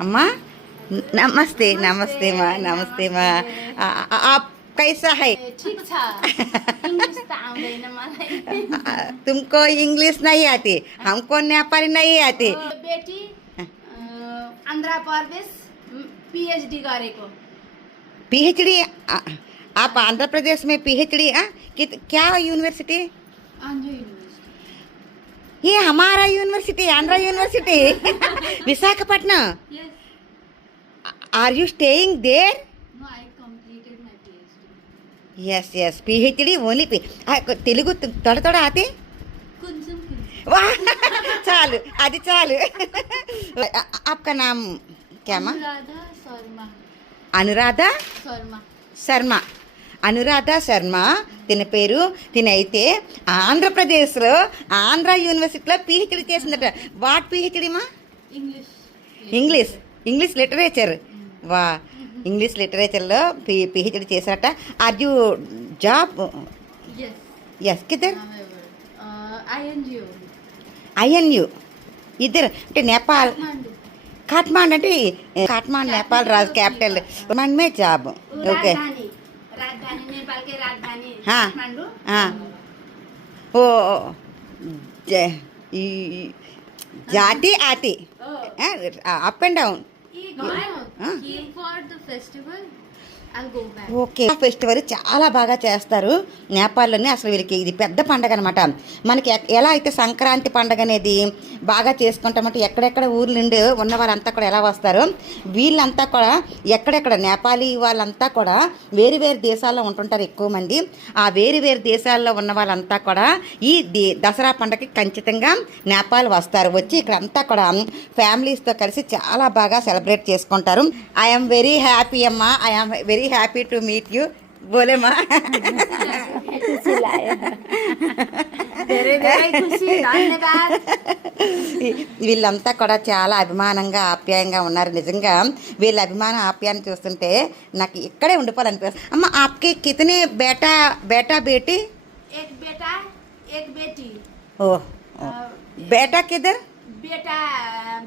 अम्मा नमस्ते नमस्ते माँ नमस्ते माँ आप कैसा है? ठीक था। इंग्लिश तो आउँदैन मलाई। तुमको इंग्लिश नहीं आती, हमको नेपाली नहीं आती। बेटी आंध्र प्रदेश पीएचडी गरेको। पीएचडी? आप आंध्र प्रदेश में पीएचडी? क्या यूनिवर्सिटी? आंध्र यूनिवर्सिटी। ये हमारा university, Andhra university. Visakhapatnam. Yes. Are you staying there? No, I completed my PhD. Yes yes, PhD only Telugu थोड़ा थोड़ा आते? कुंजम वाह चालू आदि चालू। आपका नाम क्या माँ? अनुराधा शर्मा। అనురాధ शर्मा। శర్మ. అనురాధ శర్మ తిన పేరు. తినైతే ఆంధ్రప్రదేశ్లో ఆంధ్ర యూనివర్సిటీలో పీహెచ్డీ చేసిందట. వాట్ పీహెచ్డీ మా? इंग्लिश। ఇంగ్లీష్. English literature. వా, ఇంగ్లీష్ లిటరేచర్లో పీహెచ్డీ చేశారట. Are you job? Yes. Yes కిద్దర్? INGO. ఐఎన్యు ఇద్దరు అంటే నేపాల్ काठमाडौँ। కాఠ్మాండ్ అంటే కాఠ్మాండ్ నేపాల్ రాజ్ క్యాపిటల్ మే జాబ్. ఓకే. राजधानी राजधानी नेपालकै राजधानी हाँ। काठमाडौँ। ఓ जाती आती up and down. For the festival, I'll go back. Okay. Festival చాలా బాగా చేస్తారు నేపాల్లోనే. అసలు వీరికి ఇది పెద్ద పండగ అనమాట. మనకి ఎలా అయితే సంక్రాంతి పండగ అనేది బాగా చేసుకుంటామంటే ఎక్కడెక్కడ ఊర్ల నుండి ఉన్న వాళ్ళంతా కూడా ఎలా వస్తారు, వీళ్ళంతా కూడా ఎక్కడెక్కడ నేపాలీ వాళ్ళంతా కూడా వేరు వేరు దేశాల్లో ఉంటుంటారు ఎక్కువ మంది. ఆ వేరు వేరు దేశాల్లో ఉన్న వాళ్ళంతా కూడా ఈ దసరా పండగకి ఖచ్చితంగా నేపాల్ వస్తారు. వచ్చి ఇక్కడంతా కూడా ఫ్యామిలీస్తో కలిసి చాలా బాగా సెలబ్రేట్ చేసుకుంటారు. ఐఎమ్ వెరీ హ్యాపీ అమ్మా, I'm very happy to meet you. బోలేమా? వీళ్ళంతా కూడా చాలా అభిమానంగా ఆప్యాయంగా ఉన్నారు. నిజంగా వీళ్ళ అభిమానం ఆప్యాన్ని చూస్తుంటే నాకు ఇక్కడే ఉండిపోవాలనిపిస్తుంది. అమ్మ ఆప్కి కితనే బేటా బేటా బేటీ? एक बेटा एक बेटी। ఓ బేటా కిదర్? बेटा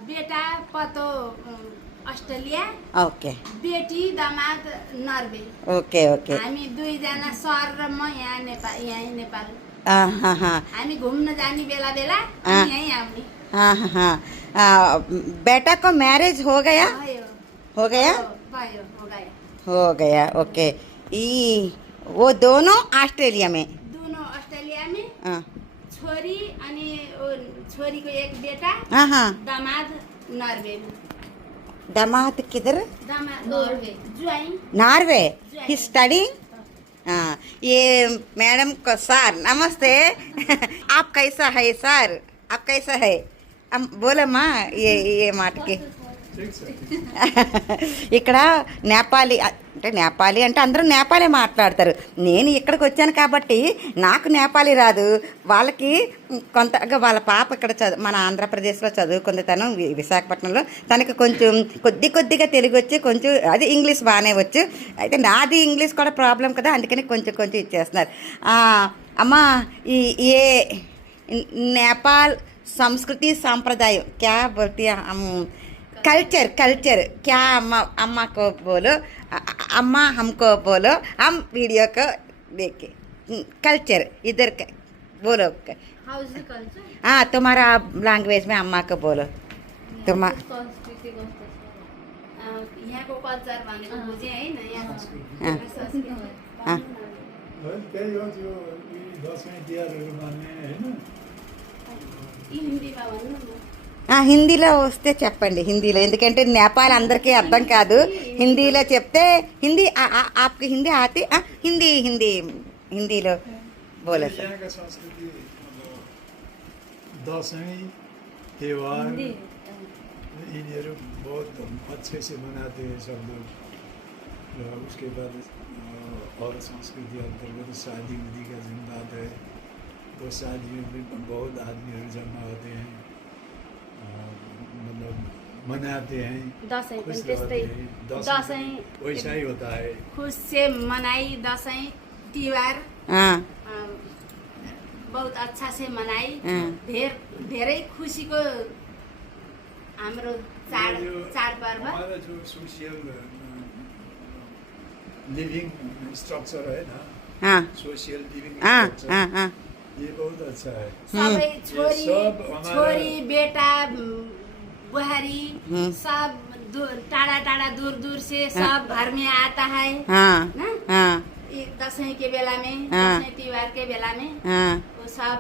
बेटा पतो अस्ट्रेलिया। ఓకే बेटी दामाद नर्वे। Okay okay. हामी दुईजना सर र म यहाँ नेपाल, यहीँ नेपाल। ఆహాహా. हामी घुम्न जाने बेला बेला हाँ। यहीँ आउने। आहा, बेटा को मैरिज हो गया? भयो हो गया? भयो हो गयो। हो गया. ओके. ई वो दोनों ऑस्ट्रेलिया में? दोनों अस्ट्रेलिया में। हाँ छोरी अनि छोरीको एक बेटा, हाँ. दामाद नर्वे में। दामाद किधर? दामाद नर्वे ज्वाइँ। नॉर्वे. ही स्टडिंग? हाँ. ये मैडम को सर नमस्ते. आप कैसा है सर? आप कैसा है? हम बोले माँ ये మాట की. ఇక్కడ నేపాలీ అంటే నేపాలీ అంటే అందరూ నేపాలీ మాట్లాడతారు. నేను ఇక్కడికి వచ్చాను కాబట్టి నాకు నేపాలీ రాదు. వాళ్ళకి కొంతగా వాళ్ళ పాప ఇక్కడ మన ఆంధ్రప్రదేశ్లో చదువుకుంది. తను విశాఖపట్నంలో. తనకి కొంచెం కొద్దిగా తెలుగు వచ్చి, కొంచెం అది ఇంగ్లీష్ బాగానే వచ్చు. అయితే నాది ఇంగ్లీష్ కూడా ప్రాబ్లం కదా, అందుకని కొంచెం ఇచ్చేస్తున్నారు. అమ్మ ఏ నేపాల్ సంస్కృతి సాంప్రదాయం క్యా బోల్ती हम कल्चर क्या? अम्मा को बोलो, अम्मा हमको बोलो, हम वीडियो को देखे. कल्चर इधर बोलो. How is the culture? हाँ तुम्हारा लैंग्वेज में अम्मा को बोलो. तुम संस्कृति यहाँको कल्चर भनेको बुझेँ हैन। यहाँ हाँ. संस्कृति हाँ. त्यही हो त्यो दसैँ तिहारहरू मान्ने होइन। हिन्दीमा भन्नु न। హిందీలో వస్తే చెప్పండి. హిందీలో, ఎందుకంటే నేపాల్ అందరికీ అర్థం కాదు. హిందీలో చెప్తే హిందీ आपकी हिंदी आती? हिंदीలో बोले सर. यहाँका संस्कृति दसैँ त्योहार यिनीहरू बहुत अच्छे से मनाते हैं सब लोग। र उसके बाद और संस्कृति अंतर्गत शादी उदी का जिन बात है, वो शादियों में बहुत आदमीहरू जमा होते हैं, मतलब मनाते हैं। दसैँ खुश पनि त्यस्तै। रहते हैं। दसैँ वैसा ही होता है। खुश से मनाई दसैँ तिहार। हाँ. बहुत अच्छा से मनाई। हाँ. धेरै खुसीको हाम्रो यो चाडपर्व हमारा जो सोशल लिविंग स्ट्रक्चर है ना, हाँ सोशल लिविंग हाँ स्ट्रक्चर, हाँ हाँ ये बहुत अच्छा है। सबै ये छोरी सब हमारा- छोरी बेटा बुहारी हम्म। सब टाढा टाढा दूर दूर से सब घर में आता है हाँ ना हाँ ये दसैँ के बेला में हाँ। दसैँ तिहार के बेला में हाँ वो सब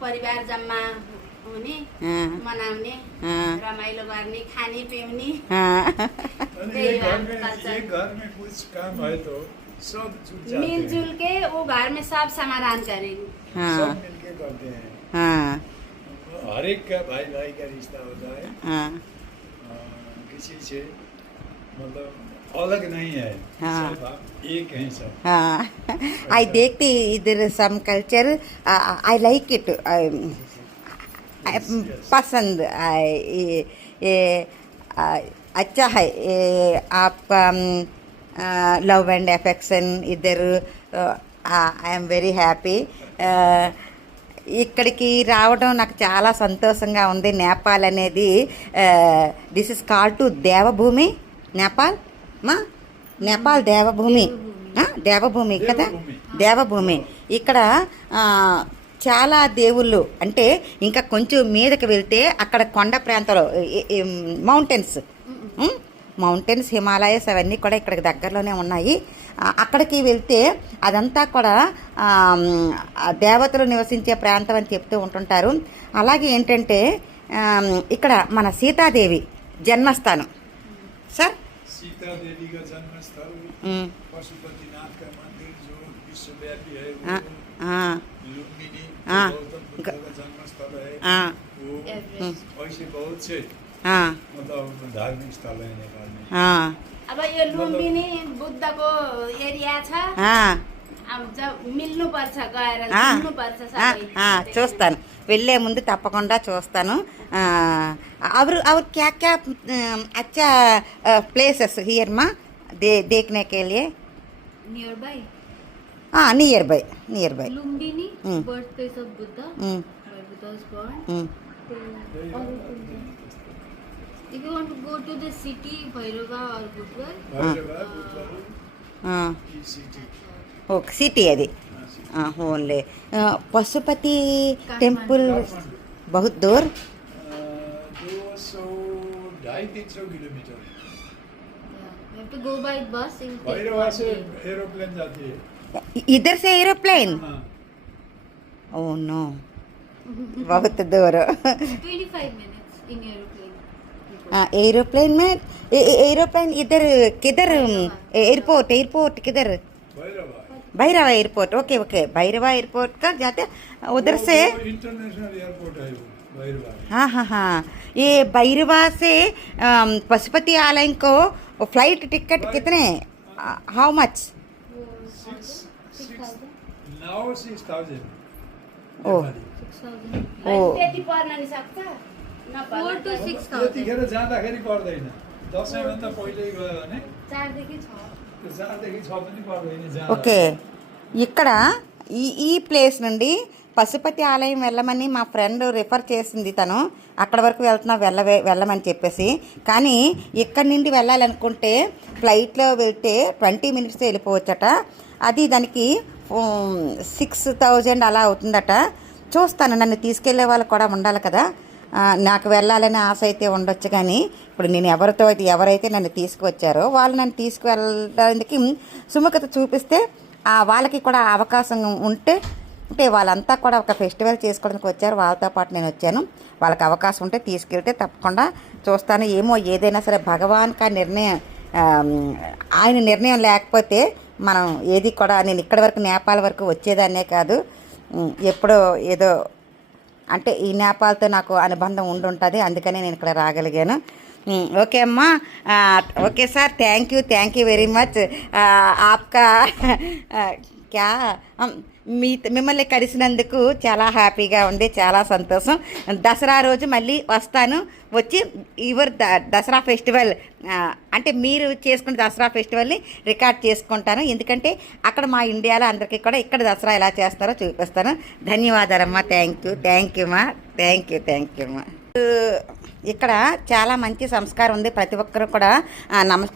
परिवार जम्मा हुने हाँ मनाउने हाँ रमाइलो गर्ने खाने पिउने हाँ और त्यही एक हो घर हाम्रो में कल्चर। एक घर में कुछ काम है तो सब जुट जाते हैं, मिलजुल के वो घर में सब समाधान करेंगे हाँ सब मिलके करते हैं। हाँ हर एक का भाई भाई का रिश्ता होता है, हाँ किसी से मतलब अलग नहीं है, हाँ। सब आप एक हैं सब। हाँ आई देखती इधर सम कल्चर आई लाइक इट पसंद ये अच्छा है ये आपका लव एंड अफेक्शन इधर आई एम వెరీ హ్యాపీ ఇక్కడికి రావడం నాకు చాలా సంతోషంగా ఉంది నేపాల్ అనేది this is call to Devbhoomi Nepal మా నేపాల్ దేవభూమి దేవభూమి కదా దేవభూమి ఇక్కడ చాలా దేవుళ్ళు అంటే ఇంకా కొంచెం మీదకి వెళ్తే అక్కడ కొండ ప్రాంతంలో మౌంటైన్స్ హిమాలయస్ అవన్నీ కూడా ఇక్కడికి దగ్గరలోనే ఉన్నాయి అక్కడికి వెళ్తే అదంతా కూడా దేవతలు నివసించే ప్రాంతం అని చెప్తూ ఉంటుంటారు. అలాగే ఏంటంటే ఇక్కడ మన సీతాదేవి జన్మస్థానం సార్. सीता देवी का जन्म स्थल, पशुपतिनाथ का मंदिर जो विश्वव्यापी है, वो लुम्बिनी हाँ। गौतम बुद्ध का जन्म स्थल है, वो ऐसे बहुत से मतलब धार्मिक स्थल है नेपाल में। अब यो लुम्बिनी बुद्धको एरिया छ अब जब मिल्नुपर्छ गएर घुम्नुपर्छ सबै చూస్తాను వెళ్ళే ముందు తప్పకుండా చూస్తాను. और क्या क्या अच्छा प्लेसेस हियर माँ देखने के लिए near by Lumbini, birthplace of Buddha, where Buddha was born. If you want to go to the city, Bhairava or Budvar, Bhairahawa, बुद्धवार की सिटी, ఓకే సిటీ అది ఓన్లీ పశుపతి టెంపుల్ बहुत दूर 200-250 kilometre. yeah, you have to go by bus. It will take Bhairahawa 1 से day. Aeroplane जाती है। इधर से aeroplane हाँ, ओह नो बहुत दूर 25 minutes in aeroplane. एरोप्लेन में एरोप्लेन इधर किधर एयरपोर्ट किधर Bhairahawa Bhairahawa airport okay Bhairahawa airport का जाते उधर से इंटरनेशनल एयरपोर्ट है वो भैरवा। हाँ ये भैरवा से पशुपति आलय को फ्लाइट टिकट कितने हाउ मच 6,000. Now 6,000। Oh. 6,000. ओ त्यति पर्न नि सक्छ 4 to 6,000. त्यतिखेर जाँदाखेरि पर्दैन, दसैँभन्दा पहिल्यै गयो भने 4 देखि 6 त्यो 4देखि 6 पनि पर्दैन जाँदा। ఓకే ఇక్కడ ఈ ప్లేస్ నుండి పశుపతి ఆలయం వెళ్ళమని మా ఫ్రెండ్ రిఫర్ చేసింది. తను అక్కడ వరకు వెళ్ళమని చెప్పేసి, కానీ ఇక్కడి నుండి వెళ్ళాలనుకుంటే ఫ్లైట్లో వెళ్తే 20 minutes వెళ్ళిపోవచ్చట. అది దానికి 6,000 అలా అవుతుందట. చూస్తాను, నన్ను తీసుకెళ్లే వాళ్ళు కూడా ఉండాలి కదా. నాకు వెళ్ళాలని ఆశ అయితే ఉండొచ్చు, కానీ ఇప్పుడు నేను ఎవరైతే నన్ను తీసుకువచ్చారో వాళ్ళు నన్ను తీసుకువెళ్ళడానికి సుముఖత చూపిస్తే వాళ్ళకి కూడా అవకాశం ఉంటే వాళ్ళంతా కూడా ఒక ఫెస్టివల్ చేసుకోవడానికి వచ్చారు. వాళ్ళతో పాటు నేను వచ్చాను. వాళ్ళకి అవకాశం ఉంటే తీసుకెళ్తే తప్పకుండా చూస్తాను. ఏమో ఏదైనా సరే భగవాన్కి నిర్ణయం, ఆయన నిర్ణయం లేకపోతే మనం ఏది కూడా, నేను ఇక్కడి వరకు నేపాల్ వరకు వచ్చేదాన్నే కాదు, ఎప్పుడో ఏదో అంటే ఈ నేపాల్తో నాకు అనుబంధం ఉండుంటుంది, అందుకనే నేను ఇక్కడ రాగలిగాను. ఓకే అమ్మా, okay sir, thank you very much. ఆప్కా క్యా మిమ్మల్ని కలిసినందుకు చాలా హ్యాపీగా ఉంది, చాలా సంతోషం. దసరా రోజు మళ్ళీ వస్తాను, వచ్చి దసరా ఫెస్టివల్ అంటే మీరు చేసుకునే దసరా ఫెస్టివల్ని రికార్డ్ చేసుకుంటాను. ఎందుకంటే అక్కడ మా ఇండియాలో అందరికీ కూడా ఇక్కడ దసరా ఎలా చేస్తారో చూపిస్తాను. ధన్యవాదాలమ్మా. థ్యాంక్ యూ అమ్మా. థ్యాంక్ యూ అమ్మా. ఇక్కడ చాలా మంచి సంస్కారం ఉంది. ప్రతి ఒక్కరు కూడా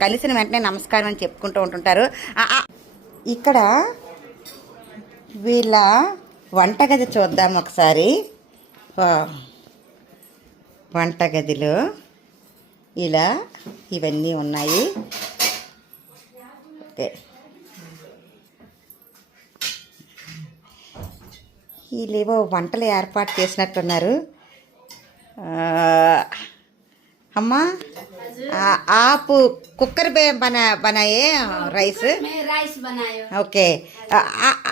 కలిసిన వెంటనే నమస్కారం అని చెప్పుకుంటూ ఉంటుంటారు. ఇక్కడ వీళ్ళ వంటగది చూద్దాం ఒకసారి. వంటగదిలో ఇలా ఇవన్నీ ఉన్నాయి. ఓకే, వీళ్ళేవో వంటలు ఏర్పాటు చేసినట్టున్నారు. అమ్మా आप कुकर में बनाए राइस? मैं राइस बनायो। ओके,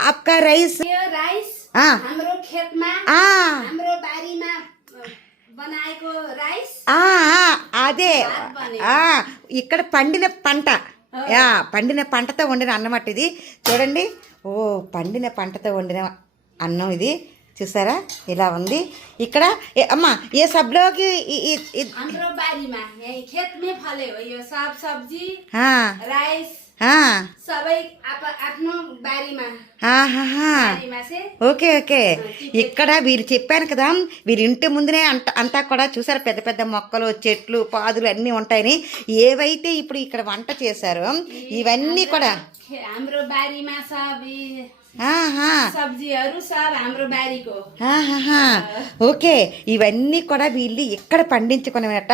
आपका राइस? यो राइस हाँ। हाम्रो खेतमा हाम्रो बारीमा बनाएको राइस। అదే ఇక్కడ పండిన పంట, పండిన పంటతో వండిన అన్నం అట్ట ఇది. చూడండి, ఓ పండిన పంటతో వండిన అన్నం ఇది. చూసారా ఇలా ఉంది. ఇక్కడ అమ్మా ఏ సబ్లోకి हाम्रो बारीमा यही खेतमै फल्यो यो साग सब्जी राइस सबै आफ्नो बारीमा से। ఓకే ఓకే, ఇక్కడ వీరు చెప్పాను కదా, వీరి ఇంటి ముందునే అంతా కూడా చూసారు పెద్ద పెద్ద మొక్కలు, చెట్లు, పాదులు అన్నీ ఉంటాయని. ఏవైతే ఇప్పుడు ఇక్కడ వంట చేశారో ఇవన్నీ కూడా हाम्रो बारीमा सब సబ్జీలు सब हाम्रो बारीको। ఓకే, ఇవన్నీ కూడా వీళ్ళు ఇక్కడ పండించుకునేట.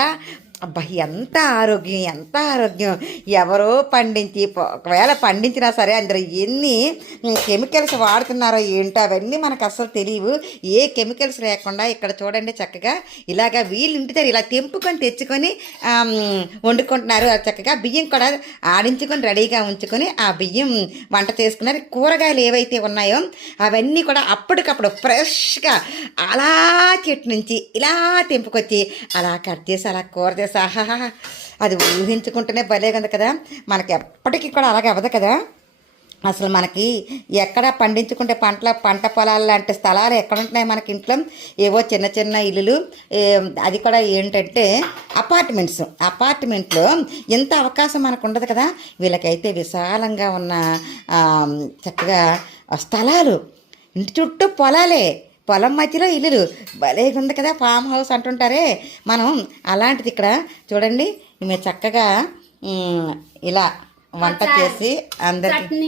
అబ్బా ఎంత ఆరోగ్యం, ఎంత ఆరోగ్యం. ఎవరో పండించి, ఒకవేళ పండించినా సరే అందులో ఎన్ని కెమికల్స్ వాడుతున్నారో ఏంటో అవన్నీ మనకు అసలు తెలియవు. ఏ కెమికల్స్ లేకుండా ఇక్కడ చూడండి చక్కగా ఇలాగా వీళ్ళు ఇంటి దగ్గర ఇలా తెంపుకొని తెచ్చుకొని వండుకుంటున్నారు. చక్కగా బియ్యం కూడా ఆడించుకొని రెడీగా ఉంచుకొని ఆ బియ్యం వంట చేసుకున్నారు. కూరగాయలు ఏవైతే ఉన్నాయో అవన్నీ కూడా అప్పటికప్పుడు ఫ్రెష్గా అలా చెట్టు నుంచి ఇలా తెంపుకొచ్చి అలా కట్ చేసి అలా కూర చేసి అది ఊహించుకుంటూనే భలే ఉంది కదా. మనకి ఎప్పటికీ కూడా అలాగే అవ్వదు కదా. అసలు మనకి ఎక్కడ పండించుకుంటే పంట పొలాలు లాంటి స్థలాలు ఎక్కడ ఉంటున్నాయి మనకి ఇంట్లో? ఏవో చిన్న చిన్న ఇల్లులు, అది కూడా ఏంటంటే అపార్ట్మెంట్లో ఎంత అవకాశం మనకు ఉండదు కదా. వీళ్ళకైతే విశాలంగా ఉన్న చక్కగా స్థలాలు, ఇంటి చుట్టూ పొలాలే, పొలం మధ్యలో ఇల్లులు, భలే ఉంది కదా. ఫామ్ హౌస్ అంటుంటారే మనం, అలాంటిది ఇక్కడ చూడండి. మేము చక్కగా ఇలా వంట చేసి అందరికి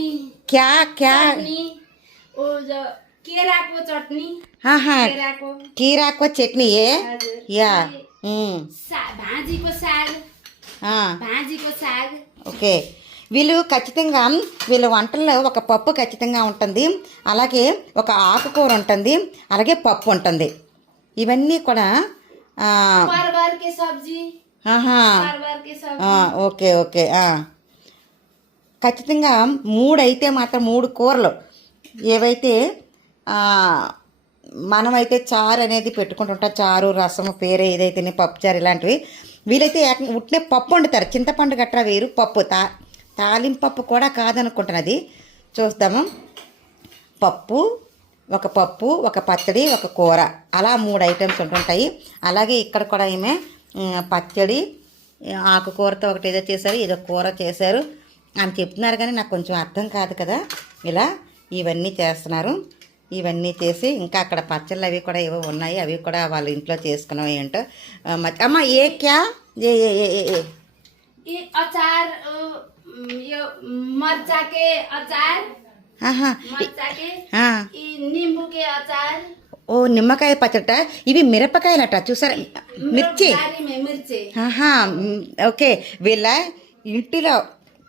కీరాకో చట్నీ ఓకే. వీళ్ళు ఖచ్చితంగా వీళ్ళ వంటల్లో ఒక పప్పు ఖచ్చితంగా ఉంటుంది, అలాగే ఒక ఆకుకూర ఉంటుంది, అలాగే పప్పు ఉంటుంది. ఇవన్నీ కూడా ఓకే ఓకే. ఖచ్చితంగా 3 అయితే మాత్రం 3 కూరలు ఏవైతే మనమైతే చారు అనేది పెట్టుకుంటుంటాం, చారు, రసము, పేరే ఏదైతే పప్పుచారు ఇలాంటివి. వీళ్ళైతే ఉట్నే పప్పు వండుతారు. చింతపండు గట్రా వేరు, పప్పు తాలింపప్పు కూడా కాదనుకుంటున్నది. చూస్తాము. పప్పు, ఒక పచ్చడి, ఒక కూర, అలా 3 ఐటమ్స్ ఉంటుంటాయి. అలాగే ఇక్కడ కూడా ఏమే పచ్చడి, ఆకుకూరతో ఒకటి ఏదో చేశారు, ఏదో కూర చేశారు అని చెప్తున్నారు, కానీ నాకు కొంచెం అర్థం కాదు కదా. ఇలా ఇవన్నీ చేస్తున్నారు. ఇవన్నీ చేసి ఇంకా అక్కడ పచ్చళ్ళు అవి కూడా ఏవో ఉన్నాయి, అవి కూడా వాళ్ళ ఇంట్లో చేసుకున్నాం ఏంటో. అమ్మ ఏ క్యా ये अचार यो मर्चा के अचार मर्चा के नींबू के अचार ఓ నిమ్మకాయ పచ్చట. ఇవి మిరపకాయలట చూసారా, మిర్చి. ఓకే, వీళ్ళ ఇంటిలో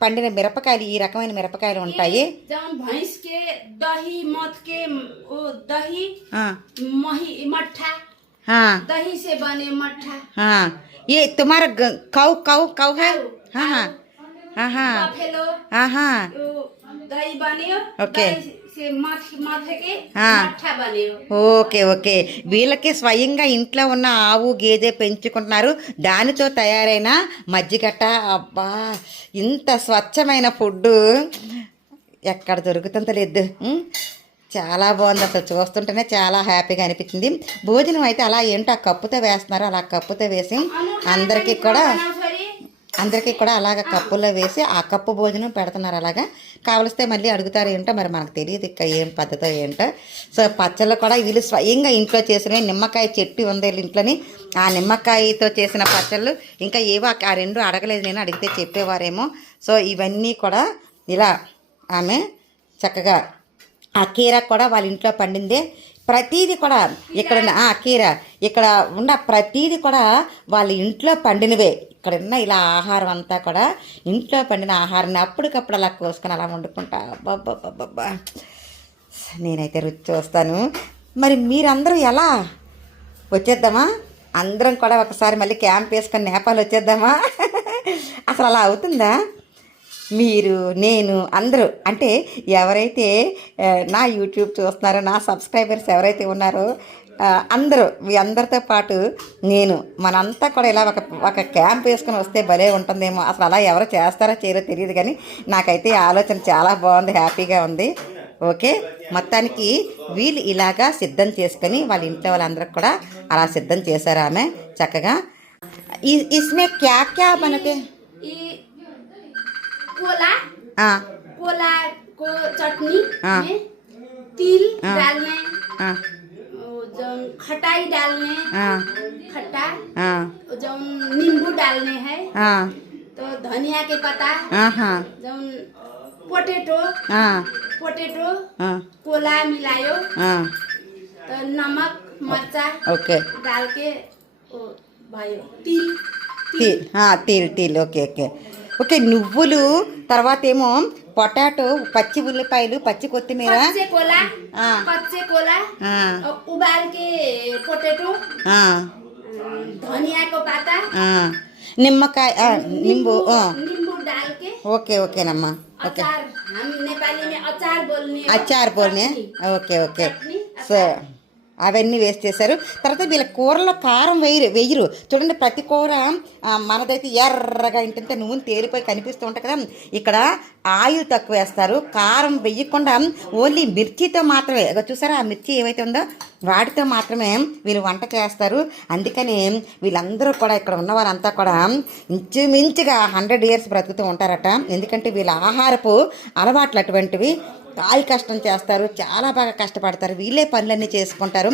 పండిన మిరపకాయలు, ఈ రకమైన మిరపకాయలు ఉంటాయి. ये तुम्हारा काऊ काऊ काऊ है? Okay okay okay. వీళ్ళకి స్వయంగా ఇంట్లో ఉన్న ఆవు, గేదె పెంచుకుంటున్నారు, దానితో తయారైన మజ్జిగట్ట. అబ్బా, ఇంత స్వచ్ఛమైన ఫుడ్డు ఎక్కడ దొరుకుతుందో లేదు. చాలా బాగుంది, అసలు చూస్తుంటేనే చాలా హ్యాపీగా అనిపించింది. భోజనం అయితే అలా ఏంటో ఆ కప్పుతో వేస్తున్నారు, అలా కప్పుతో వేసి అందరికీ కూడా అందరికీ కూడా అలాగ కప్పుల్లో వేసి ఆ కప్పు భోజనం పెడుతున్నారు. అలాగా కావలిస్తే మళ్ళీ అడుగుతారు ఏంటో మరి మనకు తెలియదు ఇక ఏం పద్ధతో ఏంటో. సో పచ్చళ్ళు కూడా వీళ్ళు స్వయంగా ఇంట్లో చేసినవి, నిమ్మకాయ చెట్టు ఉంది వీళ్ళ ఇంట్లోని, ఆ నిమ్మకాయతో చేసిన పచ్చళ్ళు ఇంకా ఏవో ఆ రెండు అడగలేదు, నేను అడిగితే చెప్పేవారేమో. సో ఇవన్నీ కూడా ఇలా ఆమె చక్కగా ఆ కీర కూడా వాళ్ళ ఇంట్లో పండిందే, ప్రతీది కూడా ఇక్కడ కీర ఇక్కడ ఉన్న ప్రతీది కూడా వాళ్ళ ఇంట్లో పండినవే. ఇక్కడ ఉన్న ఇలా ఆహారం అంతా కూడా ఇంట్లో పండిన ఆహారాన్ని అప్పటికప్పుడు అలా కోసుకొని అలా వండుకుంటా. అబ్బబ్బబ్బబ్బా, నేనైతే రుచి చూస్తాను. మరి మీరందరూ ఎలా వచ్చేద్దామా? అందరం కూడా ఒకసారి మళ్ళీ క్యాంప్ వేసుకొని నేపాల్ వచ్చేద్దామా? అసలు అలా అవుతుందా? మీరు, నేను, అందరూ అంటే ఎవరైతే నా యూట్యూబ్ చూస్తున్నారో, నా సబ్స్క్రైబర్స్ ఎవరైతే ఉన్నారో అందరూ, మీ అందరితో పాటు నేను, మనంతా కూడా ఇలా ఒక క్యాంప్ వేసుకొని వస్తే భలే ఉంటుందేమో. అసలు అలా ఎవరు చేస్తారో చేయరో తెలియదు, కానీ నాకైతే ఆలోచన చాలా బాగుంది, హ్యాపీగా ఉంది. ఓకే, మొత్తానికి వీళ్ళు ఇలాగా సిద్ధం చేసుకొని వాళ్ళ ఇంట్లో వాళ్ళందరికి కూడా అలా సిద్ధం చేశారు ఆమె చక్కగా. ఇస్మే క్యా క్యా మనకి कोला कोला को चटनी में तिल डालने, जो खटाई डालने, खट्टा जो नींबू डालने हैं, तो धनिया के पत्ता, जो पोटेटो पोटेटो कोला मिलायो, तो नमक मर्चा डाल के भाई तिल తిల్ ఓకే ఓకే ఓకే. నువ్వులు, తర్వాత ఏమో పొటాటో, పచ్చి ఉల్లిపాయలు, పచ్చి కొత్తిమీర, कच्चे कोला उबाल के पोटेटो, धनिया को पाता, నిమ్మకాయ, నింబు नींबू डाल के, ఓకే ఓకేనమ్మా. ఓకే, अचार, हम नेपाली में अचार बोलने, అచార్ పోల్నే. Okay okay. సో అవన్నీ వేస్ట్ చేశారు. తర్వాత వీళ్ళ కూరలో కారం వెయ్యరు చూడండి. ప్రతి కూర మనదైతే ఎర్రగా ఇంటింత నూనె తేలిపోయి కనిపిస్తూ ఉంటాయి కదా, ఇక్కడ ఆయిల్ తక్కువ వేస్తారు, కారం వెయ్యకుండా ఓన్లీ మిర్చితో మాత్రమే. చూసారా ఆ మిర్చి ఏవైతే ఉందో వాటితో మాత్రమే వీళ్ళు వంట చేస్తారు. అందుకని వీళ్ళందరూ కూడా ఇక్కడ ఉన్న వాళ్ళంతా కూడా ఇంచుమించుగా 100 years బ్రతుకుతూ ఉంటారట. ఎందుకంటే వీళ్ళ ఆహారపు అలవాట్లు అటువంటివి. కాయ కష్టం చేస్తారు, చాలా బాగా కష్టపడతారు, వీళ్ళే పనులన్నీ చేసుకుంటారు.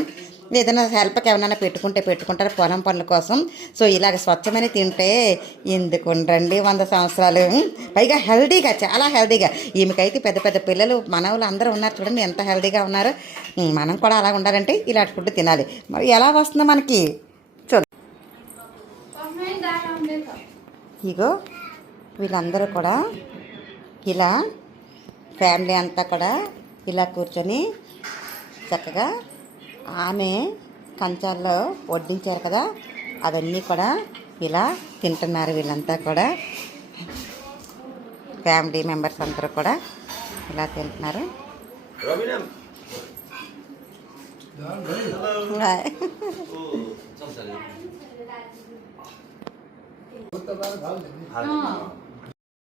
ఏదైనా హెల్ప్కి ఏమైనా పెట్టుకుంటారు పొలం పనుల కోసం. సో ఇలాగ స్వచ్ఛమైన తింటే ఎందుకు ఉండరండి 100 సంవత్సరాలు, పైగా హెల్దీగా, చాలా హెల్దీగా. ఈమెకైతే పెద్ద పెద్ద పిల్లలు, మనవులు అందరూ ఉన్నారు చూడండి ఎంత హెల్దీగా ఉన్నారు. మనం కూడా అలా ఉండాలంటే ఇలాంటి ఫుడ్ తినాలి. మరి ఎలా వస్తుందో మనకి చూద్దాం. ఇగో వీళ్ళందరూ కూడా ఇలా ఫ్యామిలీ అంతా కూడా ఇలా కూర్చొని చక్కగా ఆమె కంచాల్లో వడ్డించారు కదా, అవన్నీ కూడా ఇలా తింటున్నారు. వీళ్ళంతా కూడా ఫ్యామిలీ మెంబర్స్ అందరూ కూడా ఇలా తింటున్నారు. हाँ